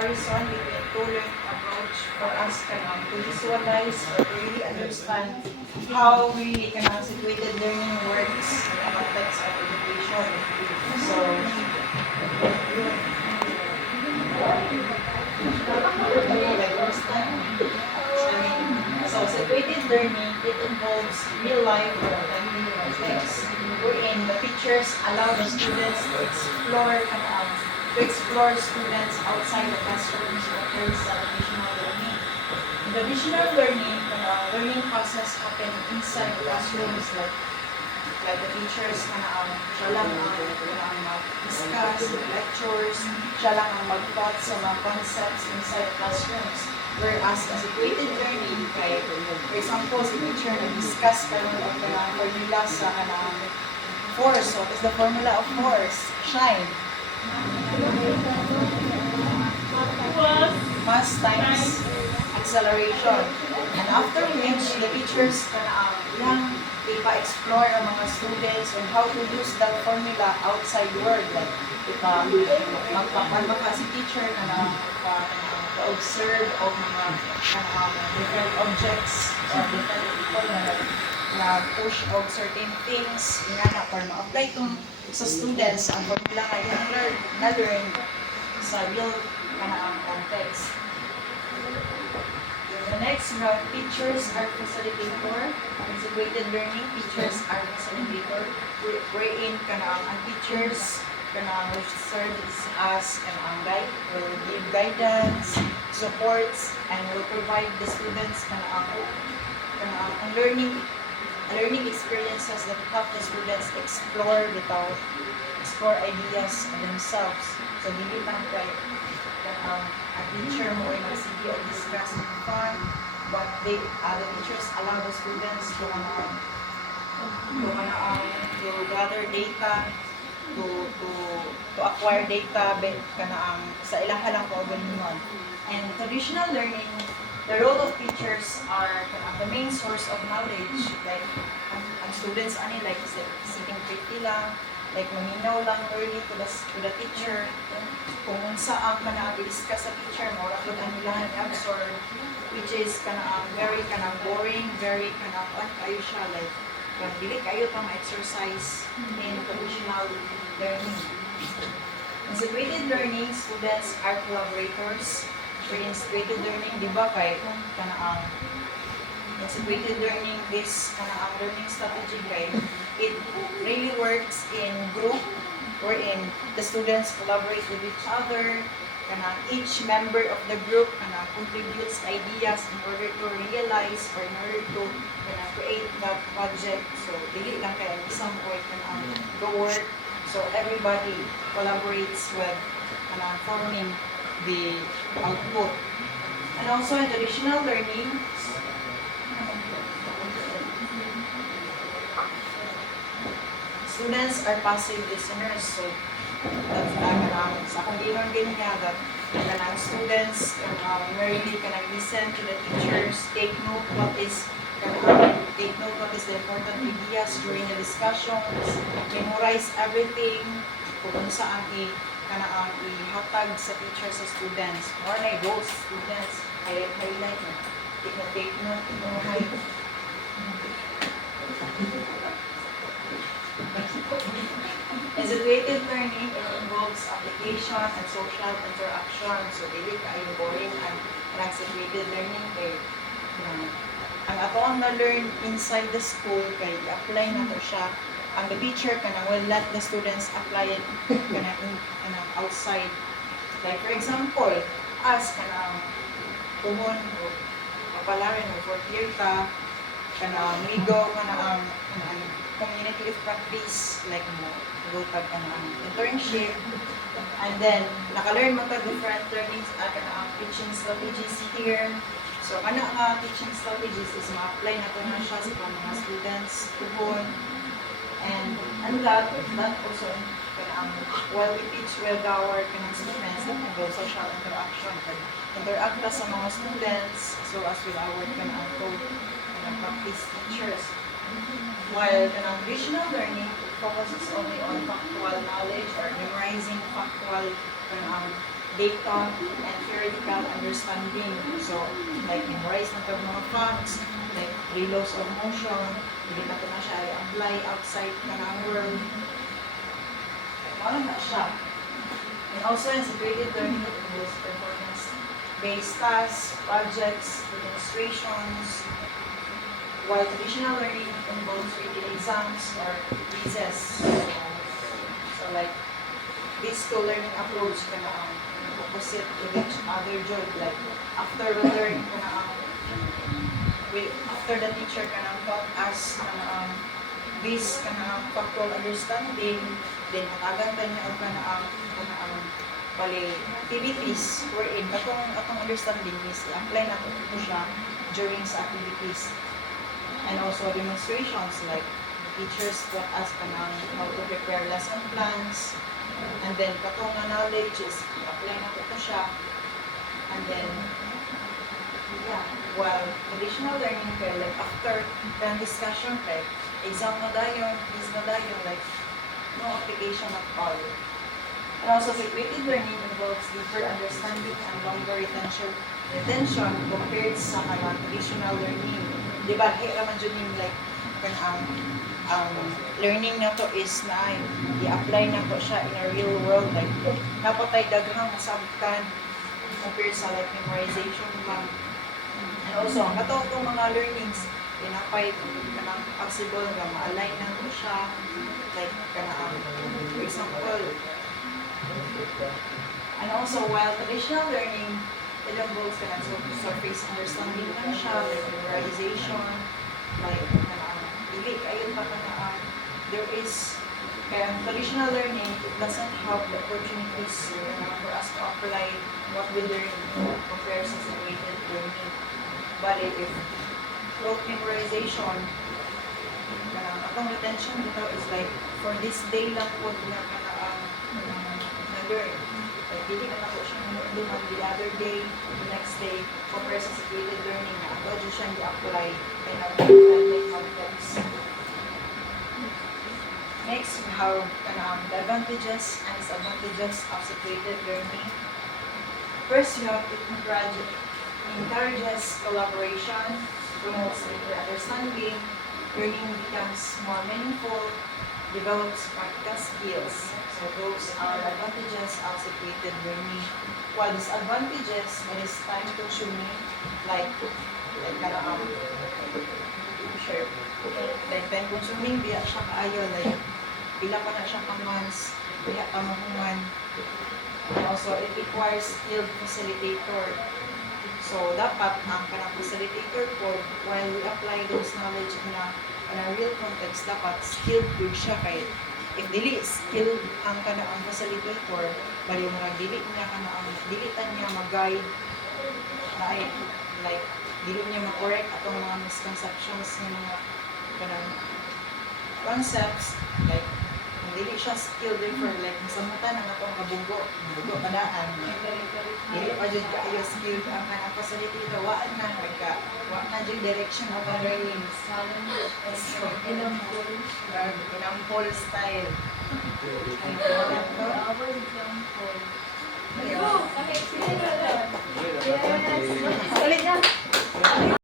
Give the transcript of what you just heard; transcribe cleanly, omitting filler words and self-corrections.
comparison between two learning approach for us to visualize or to really understand how really situated learning works in the context of education. So, like first time. So situated learning, it involves real life projects wherein the teachers allow the students to explore students outside the classrooms of their traditional learning. In traditional learning, learning process happen inside classrooms like the teachers siya lang ang mag-discuss, lectures, siya lang ang mag-taught sa mga concepts inside the classrooms. Whereas as situated learning, kay, for example, si teacher nag-discuss karon of the formula sa force. What is the formula of force? Shine. Mass times acceleration. And after which, the teachers ilang ipa-explore ang mga students on how to use that formula outside the world. Like, magpapalbaka si teacher na observe of mga different objects or different people na push of certain things nga na para ma-apply ito sa students ang formula nga yung na-learn sa real context. The next round, teachers are facilitator. Integrated learning, teachers are facilitator. Wherein ang teachers will serve as guide, will give guidance, supports, and will provide the students learning experiences that help the students explore ideas themselves. So dili lang kay a teacher mo ay magsige o discuss in fun, but the teachers allow the students to gather data, to acquire data sa ilang halang kaugalingon. And traditional learning, the role of teachers are the main source of knowledge. Like ang students like seeking pretty lang, like maminaw lang early to the teacher. Kung saan i-discuss sa teacher, mora ko ang ilang absorb, which is very boring, very kayo siya, like dili kayo pang exercise in traditional learning. In integrated learning, students are collaborators. For integrated learning, di ba kay integrated learning, this learning strategy kay it really works in group wherein the students collaborate with each other. Each member of the group contributes ideas in order to realize or in order to create that project. So dili lang kay isang point the work. So everybody collaborates with forming the output. And also in traditional learning, students are passive listeners. So that's sa akong ginon ganyan that students merely listen to the teachers, take note what is the important ideas during the discussions, memorize everything kung saan ihatag sa teacher sa students. Or na goals students, highlight na. Take note, Integrated learning, it involves application and social interaction. So, dili kayo boring and integrated learning kay ang ato ang na-learn inside the school kay i-apply na to siya. Ang the teacher will let the students apply it outside. Like for example, as tuhon o kapalarin o fourth year ka migo ang community of practice like go tag internship, and then naka-learn mo different learnings teaching strategies here. So nga teaching strategies is ma-apply na to na siya sa mga students tuhon. And that also while we teach with our students, that can go social interaction. Interact sa mga students so as with our practice teachers. While traditional learning focuses only on factual knowledge or memorizing factual data, and theoretical understanding. So, like memorize na itong mga facts, like three laws of motion, hindi na ito na siya i-apply outside ka ng world. Wala na siya. And also, integrated learning that involves performance-based tasks, projects, demonstrations, while traditional learning involves written exams or quizzes. So like, these two learning approach ka na ang opposite with each other job. Like, after we learn ka na ang, after the teacher ka na taught us ka na ang this ka na ang factual understanding, then hatagan ka niya ka na ang bali activities wherein atong understanding is apply na ito siya during sa activities. And also demonstrations like teachers taught us kanang how to prepare lesson plans, and then katong knowledge is apply na ito siya. And then yeah, while traditional learning kay like after the discussion kay exam na dayon, quiz na dayon, like no application at all. And also secretive learning involves deeper understanding and longer retention compared sa traditional learning. Di ba, raman dyan yung like, learning na to is na i-apply na to siya in a real world. Like, napatay daghang masabtan compared sa like memorization lang. And also, kato itong mga learnings, pinapay kanang possible na ma-align na to siya. Like, for example, and also, while traditional learning, it involves surface understanding lang siya, like memorization, like, dili kayo pa there is, traditional learning, it doesn't have the opportunities for us to apply what we learn compared sa simulated learning. But if rote memorization, atong retention dito is like, for this day lang po na na-learn. Like, hindi ka na po siya naman the other day, the next day, compared sa secreted learning na ato dyan siyang i-apply kaya na-apply concepts. Next, we have the advantages and disadvantages of secreted learning. First, you have it encourages collaboration, promotes deeper understanding, learning becomes more meaningful, develops practical skills. So those are advantages of secreted learning. While disadvantages, it is time consuming, like time consuming, biya siya kaayo, like pila pa na siya pang months, biya pa mahuman. And also, it requires skilled facilitator. So, dapat ang kanang facilitator po, while we apply those knowledge in a real context, dapat skilled good siya kay if dili skilled ang kanang facilitator, bali mo lang dili niya mag-guide, like dili niya ma-correct atong mga misconceptions ng mga kanang concepts, like dili siya skilled for like masamutan ang atong kabugo padaan. Dili pa jud kayo skilled ang kanang facilitator, wa na jud direction of the learning. Inampol style. Yes.